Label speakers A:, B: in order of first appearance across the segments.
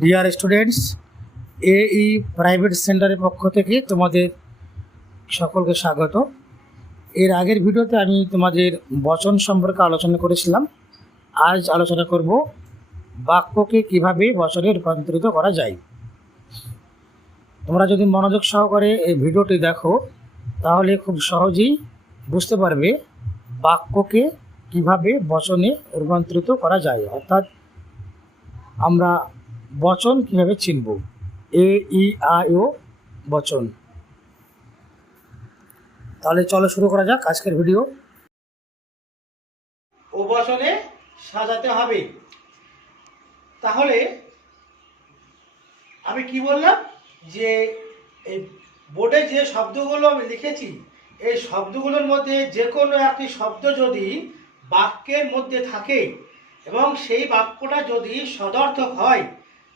A: Dear students এই private সেন্টারের পক্ষ থেকে তোমাদের সকলকে স্বাগত। এর আগের ভিডিওতে আমি তোমাদের বচন সম্পর্কে আলোচনা করেছিলাম। আজ আলোচনা করব বাক্যকে কীভাবে বচনে রূপান্তরিত করা যায়। তোমরা যদি মনোযোগ সহকারে এই ভিডিওটি দেখো, তাহলে খুব সহজেই বুঝতে পারবে বাক্যকে কীভাবে বচনে রূপান্তরিত করা যায়। অর্থাৎ আমরা বচন কীভাবে চিনব? এ, ই আই ও, বচন। তাহলে চলো শুরু করা যাক আজকের ভিডিও। ও বচনে সাজাতে হবে। তাহলে আমি কি বললাম? যে এই বোর্ডে যে শব্দগুলো আমি লিখেছি, এই শব্দগুলোর মধ্যে যে কোনো একটি শব্দ যদি বাক্যের মধ্যে থাকে এবং সেই বাক্যটা যদি সদর্থক হয়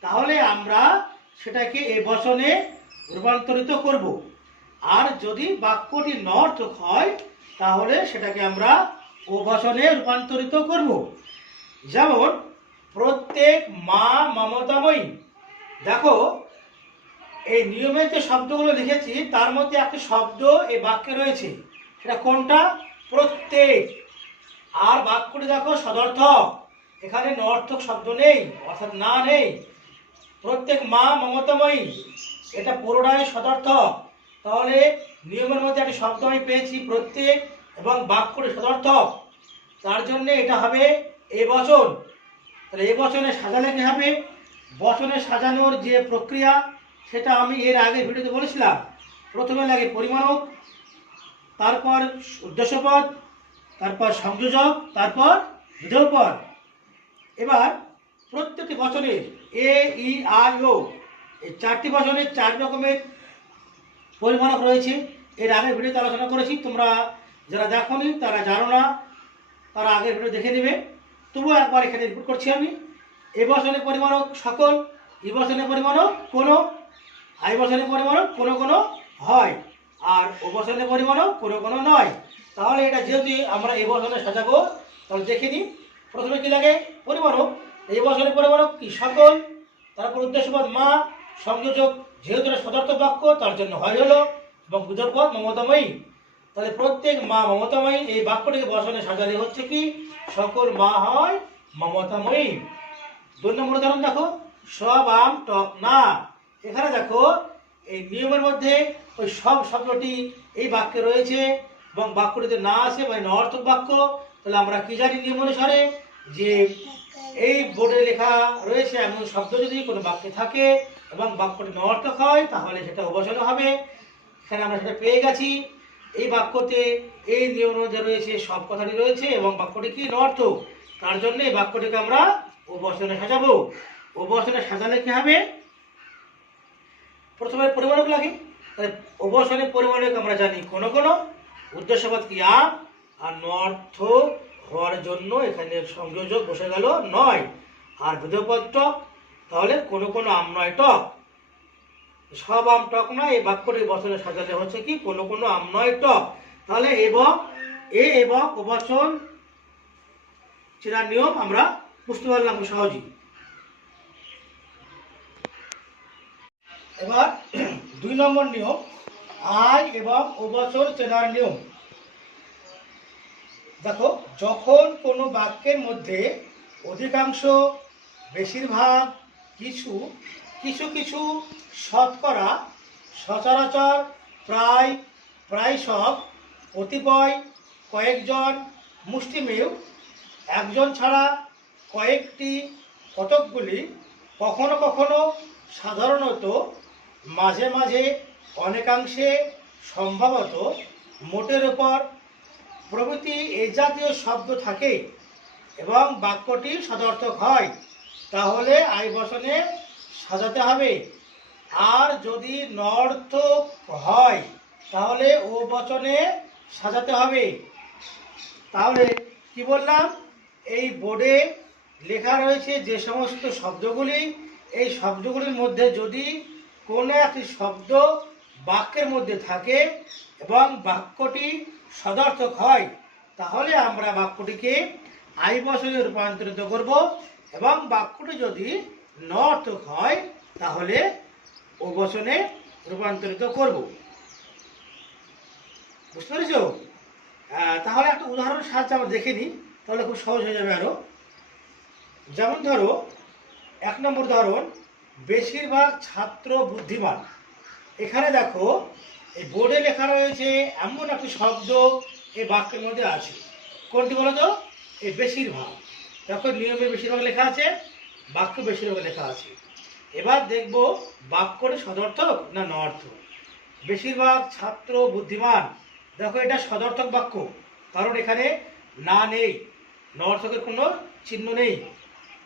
A: তাহলে আমরা সেটাকে এ বচনে রূপান্তরিত করব। আর যদি বাক্যটি নর্থক হয়, তাহলে সেটাকে আমরা ও বচনে রূপান্তরিত করব। যেমন, প্রত্যেক মা মমতাময়ী। দেখো, এই নিয়মের যে শব্দগুলো লিখেছি, তার মধ্যে একটি শব্দ এই বাক্যে রয়েছে। সেটা কোনটা? প্রত্যেক। আর বাক্যটি দেখো সদর্থক। এখানে নর্থক শব্দ নেই, অর্থাৎ না নেই। প্রত্যেক মা মমতাময়ী, এটা পুরোটাই সদর্থক। তাহলে নিয়মের মধ্যে একটি শব্দ আমি পেয়েছি, প্রত্যেক এবং বাক্যটি সদর্থক। তার জন্য এটা হবে এ বচন। তাহলে এ বচনে সাজালে কি হবে? বচনে সাজানোর যে প্রক্রিয়া, সেটা আমি এর আগে ভিডিওতে বলেছিলাম। প্রথমে লাগে পরিমাণক, তারপর উদ্দেশ্যপদ, তারপর সংযোজক, তারপর বিধেয়পদ এবার প্রত্যেকটি বচনের এ ই আই ও এই চারটি বচনের চার রকমের পরিমাণক রয়েছে। এর আগের ভিডিওতে আলোচনা করেছি, তোমরা যারা দেখোনি তারা জানো না, তারা আগের ভিডিও দেখে নেবে। তবুও একবার এখানে রিপোর্ট করছি আমি। এ বচনের পরিমাণক সকল বচনের পরিমাণক কোনো, আই বছরের পরিমাণক কোনো কোনো হয়, আর ও বচনের পরিমাণক কোনো কোনো নয়। তাহলে এটা যেহেতু আমরা এ বচনে সাজাবো, তাহলে দেখে নিই। প্রথমে কি লাগে? পরিমাণক। এই বছরের পরিমাণক কি? সকল তারপর উদ্দেশ্যপদ মা, সংযোজক, যেহেতু সদার্থ বাক্য তার জন্য হয় হলো, এবং বুঝপদ মমতাময়ী তাহলে প্রত্যেক মা মমতাময়ী এই বাক্যটিকে বসনে সাজালে হচ্ছে কি? সকল মা হয় মমতাময়ী দুই নম্বর উদাহরণ দেখো, সব আম টক না। এখানে দেখো, এই নিয়মের মধ্যে ওই সব শব্দটি এই বাক্যে রয়েছে, এবং বাক্যটিতে না আসে মানে নর্থক বাক্য। তাহলে আমরা কি জানি নিয়ম অনুসারে? যে এই বোর্ডে লেখা রয়েছে, এমন শব্দ যদি কোনো বাক্যে থাকে এবং বাক্যটি নর্থক হয়, তাহলে সেটা অবসর হবে। এখানে আমরা সেটা পেয়ে গেছি। এই বাক্যতে এই নিয়ম রয়েছে, সব কথাটি রয়েছে এবং বাক্যটি কি? নর্থক তার জন্য এই বাক্যটিকে আমরা অবসনে সাজাবো। অবসনে সাজালে কি হবে? প্রথমে পরিমাণক লাগে। তাহলে অবসনের পরিমাণক আমরা জানি কোনো কোনো। উদ্দেশ্যপদ কি? আর নর্থ হওয়ার জন্য এখানে সংযোজক বসে গেল নয়। আর বিধপদ টক তাহলে কোনো কোনো আম নয় টক। সব আম টক নয় এই বাক্যটি বছরে সাজালে হচ্ছে কি, কোনো কোনো আম নয় টক। তাহলে এবং এ এবং অবচন চেনার নিয়ম আমরা বুঝতে পারলাম সহজেই। এবার দুই নম্বর নিয়ম, আয় এবং অবচর চেনার নিয়ম। দেখো, যখন কোনো বাক্যের মধ্যে অধিকাংশ বেশিরভাগ কিছু কিছু কিছু শতকরা সচরাচর প্রায় প্রায় সব কতিপয় কয়েকজন মুষ্টিমেয়, একজন ছাড়া কয়েকটি কতকগুলি কখনো কখনো সাধারণত মাঝে মাঝে অনেকাংশে সম্ভবত মোটের ওপর প্রভৃতি এই জাতীয় শব্দ থাকে এবং বাক্যটি সদর্থক হয়, তাহলে আই বসনে সাজাতে হবে। আর যদি নর্থক হয়, তাহলে ও বচনে সাজাতে হবে। তাহলে কি বললাম? এই বোর্ডে লেখা রয়েছে যে সমস্ত শব্দগুলি, এই শব্দগুলির মধ্যে যদি কোনো একটি শব্দ বাক্যের মধ্যে থাকে এবং বাক্যটি সদর্থক হয়, তাহলে আমরা বাক্যটিকে আই বসনে রূপান্তরিত করব এবং বাক্যটি যদি ন অর্থক হয়, তাহলে ও বসনে রূপান্তরিত করব। বুঝতে পেরেছ? তাহলে একটা উদাহরণ সাহায্যে আমরা দেখে নিই, তাহলে খুব সহজ হয়ে যাবে আরও। যেমন ধরো, এক নম্বর উদাহরণ, বেশিরভাগ ছাত্র বুদ্ধিমান। এখানে দেখো এই বোর্ডে লেখা রয়েছে, এমন একটি শব্দ এই বাক্যের মধ্যে আছে। কোনটি বলো তো? এই বেশিরভাগ। দেখো, নিয়মে বেশিরভাগ লেখা আছে, বাক্য বেশিরভাগ লেখা আছে। এবার দেখব, বাক্যটি সদর্থক না নর্থক? বেশিরভাগ ছাত্র বুদ্ধিমান। দেখো, এটা সদর্থক বাক্য। কারণ এখানে না নেই, নর্থকের কোনো চিহ্ন নেই।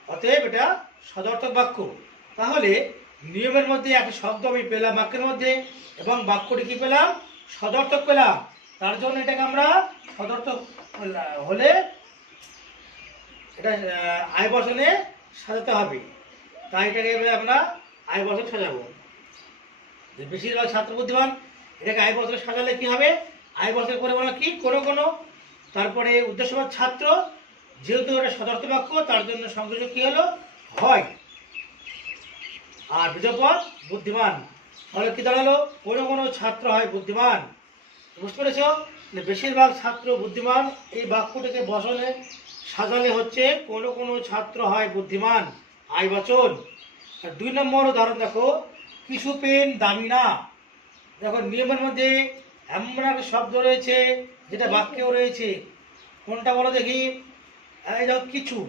A: অতএব এটা সদর্থক বাক্য। তাহলে নিয়মের মধ্যে একটা শব্দ আমি পেলাম, বাক্যের মধ্যে, এবং বাক্যটি কি পেলাম? সদর্থক পেলাম। তার জন্য এটাকে আমরা সদর্থক হলে এটা আয় বসনে সাজাতে হবে। তাই এটাকে আমরা আয় বসন সাজাবো। বেশিরভাগ ছাত্র বুদ্ধিমান এটাকে আয় বসনে সাজালে কি হবে? আয় বসনের পরে বলো কি? কোনো কোনো। তারপরে উদ্দেশ্যবাদ ছাত্র, যেহেতু এটা সদর্থ বাক্য, তার জন্য সংযোজক কি হলো? হয়। আর বিজয়পদ বুদ্ধিমান। তাহলে কি দাঁড়াল? কোনো কোনো ছাত্র হয় বুদ্ধিমান। বুঝতে পেরেছ? বেশিরভাগ ছাত্র বুদ্ধিমান। এই বাক্যটিকে বসনে সাজালে হচ্ছে কোনো কোনো ছাত্র হয় বুদ্ধিমান। আয় বচন। আর দুই নম্বর উদাহরণ দেখো। কিছু পেন দামি না। দেখো, নিয়মের মধ্যে এমন একটা শব্দ রয়েছে, যেটা বাক্যেও রয়েছে। কোনটা বলো দেখি? এই দেখো, কিছু।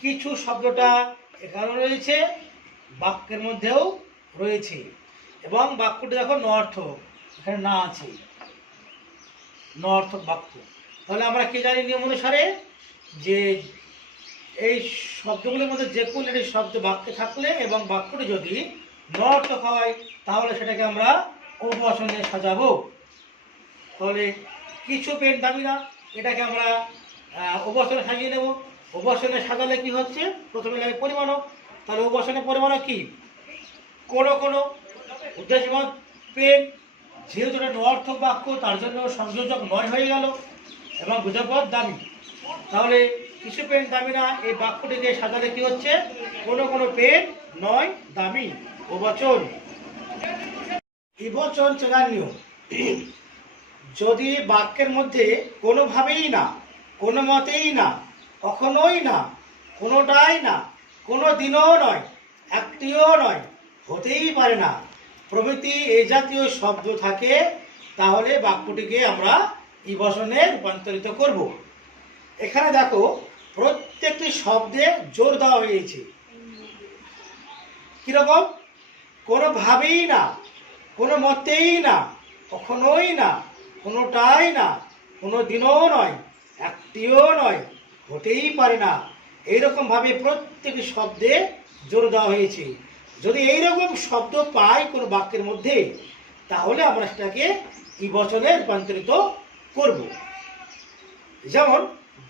A: কিছু শব্দটা এখানে রয়েছে বাক্যের মধ্যেও রয়েছে। এবং বাক্যটি দেখো নর্থক, এখানে না আছে। নর্থক বাক্য। তাহলে আমরা কে জানি নিয়ম অনুসারে? যে এই শব্দগুলোর মধ্যে যে কোনো একটি শব্দ বাক্যে থাকলে এবং বাক্যটি যদি নর্থক হয়, তাহলে সেটাকে আমরা উপবসনে সাজাবো। তাহলে কিছু পেন দামি না এটাকে আমরা উপবসনে সাজিয়ে নেব। উপবসনে সাজালে কি হচ্ছে? প্রথমে লাগে পরিমাণক তাহলে উপবসনে পরিমাণক কি? কোনো কোনো উদ্দেশ্যবাদ পেন যেহেতু এটা নর্থক বাক্য, তার জন্য সংযোজক নয় হয়ে গেল এবং বুঝাপদ দামি। তাহলে কিছু পেন দামি না, এই বাক্যটিকে সাজালে কি হচ্ছে? কোনো কোনো পেন নয়, দামি। ওবচন ইবচন চেনার নিয়ম যদি বাক্যের মধ্যে কোনোভাবেই না, কোনো মতেই না, কখনোই না, কোনোটাই না কোনো দিনও নয়, একটিও নয়, হতেই পারে না। প্রভৃতি এই জাতীয় শব্দ থাকে, তাহলে বাক্যটিকে আমরা ইবসনে রূপান্তরিত করব। এখানে দেখো, প্রত্যেকটি শব্দে জোর দেওয়া হয়েছে। কীরকম? কোনোভাবেই না কোনো মতেই না, কখনোই না, কোনোটাই না কোনো দিনও নয়, একটিও নয়, হতেই পারে না। এইরকমভাবে প্রত্যেক শব্দে জোর দেওয়া হয়েছে। যদি এইরকম শব্দ পাই কোনো বাক্যের মধ্যে, তাহলে আমরা সেটাকে ই বচনে রূপান্তরিত করব। যেমন,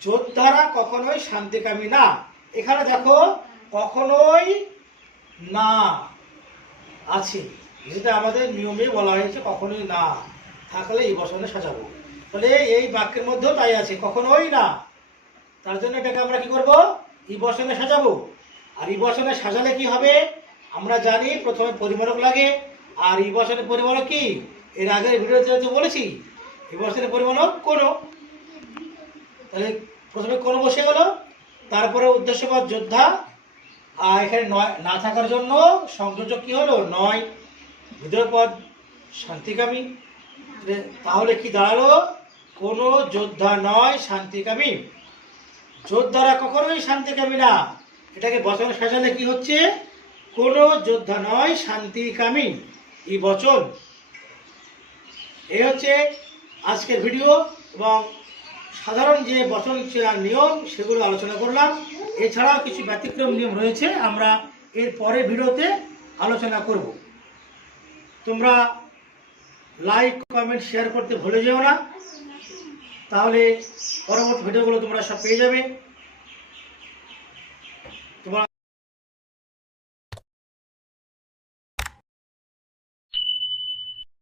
A: যোদ্ধারা কখনোই শান্তিকামী না। এখানে দেখো, কখনোই না আছে। যেটা আমাদের নিয়মে বলা হয়েছে, কখনোই না থাকলে এই বসনে সাজাবো। তাহলে এই বাক্যের মধ্যেও তাই আছে, কখনোই না। তার জন্য এটাকে আমরা কি করব? ই বসনে সাজাবো। আর ই বসনে সাজালে কি হবে? আমরা জানি প্রথমে পরিমাণক লাগে, আর ই বসনের পরিমাণক কি? এর আগের ভিডিওতে বলেছি ই বসনের পরিমাণক কোনো তাহলে প্রথমে কোনো বসে গেল, তারপরে উদ্দেশ্যবাদ যোদ্ধা, আর এখানে নয়, না থাকার জন্য সংযোজক কি হলো? নয়। বিদ্রোহপদ শান্তিকামী। তাহলে কি দাঁড়াল? কোনো যোদ্ধা নয়, শান্তিকামী। যোদ্ধারা কখনোই শান্তিকামী না। এটাকে বচন সাজালে কি হচ্ছে? কোনো যোদ্ধা নয় শান্তিকামী এই বচন। এই হচ্ছে আজকের ভিডিও এবং সাধারণ যে বচন নিয়ম, সেগুলো আলোচনা করলাম। এছাড়াও কিছু ব্যতিক্রম নিয়ম রয়েছে, আমরা এর পরে ভিডিওতে আলোচনা করব। তোমরা লাইক কমেন্ট শেয়ার করতে ভুলে যেও না। তাহলে পরবর্তী ভিডিওগুলো তোমরা সব পেয়ে যাবে।